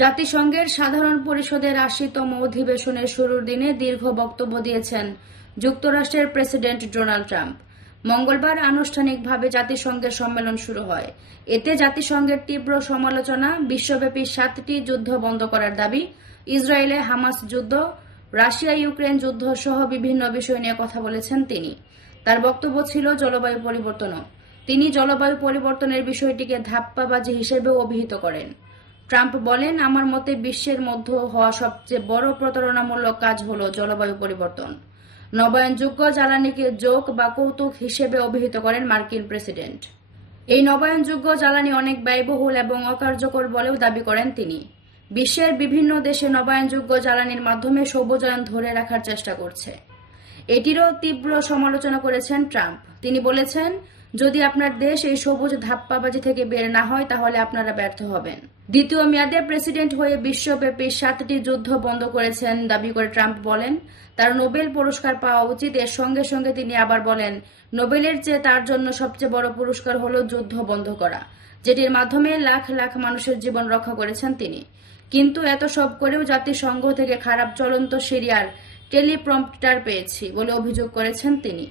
জাতিসংঘের সাধারণ পরিষদের আশিতম অধিবেশনের শুরুর দিনে দীর্ঘ বক্তব্য দিয়েছেন যুক্তরাষ্ট্রের প্রেসিডেন্ট ডোনাল্ড ট্রাম্প। মঙ্গলবার আনুষ্ঠানিকভাবে জাতিসংঘের সম্মেলন শুরু হয়। এতে জাতিসংঘের তীব্র সমালোচনা, বিশ্বব্যাপী সাতটি যুদ্ধ বন্ধ করার দাবি, ইসরায়েলে হামাস যুদ্ধ রাশিয়া ইউক্রেন যুদ্ধ সহ বিভিন্ন বিষয় নিয়ে কথা বলেছেন তিনি। তার বক্তব্য ছিল জলবায়ু পরিবর্তনও। তিনি জলবায়ু পরিবর্তনের বিষয়টিকে ধাপ্পাবাজি হিসেবে অভিহিত করেন। ট্রাম্প বলেন, আমার মতে বিশ্বের মধ্যে হওয়া সবচেয়ে বড় প্রতারণামূলক কাজ হল জলবায়ু পরিবর্তন। নবায়নযোগ্য জ্বালানিকে যোগ বা কৌতুক হিসেবে অভিহিত করেন মার্কিন প্রেসিডেন্ট। এই নবায়নযোগ্য জ্বালানি অনেক ব্যয়বহুল এবং অকার্যকর বলেও দাবি করেন তিনি। বিশ্বের বিভিন্ন দেশে নবায়নযোগ্য জ্বালানির মাধ্যমে সবুজায়ন ধরে রাখার চেষ্টা করছে। এটিরও তীব্র সমালোচনা করেছেন ট্রাম্প। তিনি বলেছেন যদি আপনার দেশ এই সবুজ ধাপ্পাবাজি থেকে বের না হয়, তাহলে আপনারা ব্যর্থ হবেন। দ্বিতীয় মেয়াদে প্রেসিডেন্ট হয়ে বিশ্বব্যাপী সাতটি যুদ্ধ বন্ধ করেছেন, দাবি করে ট্রাম্প বলেন। তার নোবেল পুরস্কার পাওয়া উচিত, এর সঙ্গে সঙ্গে তিনি আবার বলেন, নোবেলের চেয়ে তার জন্য সবচেয়ে বড় পুরস্কার হল যুদ্ধ বন্ধ করা, যেটির মাধ্যমে লাখ লাখ মানুষের জীবন রক্ষা করেছেন তিনি। কিন্তু এত সব করেও জাতিসংঘ থেকে খারাপ চলন্ত সিরিয়ার টেলিপ্রম্পটার পেয়েছি, বলে অভিযোগ করেছেন তিনি।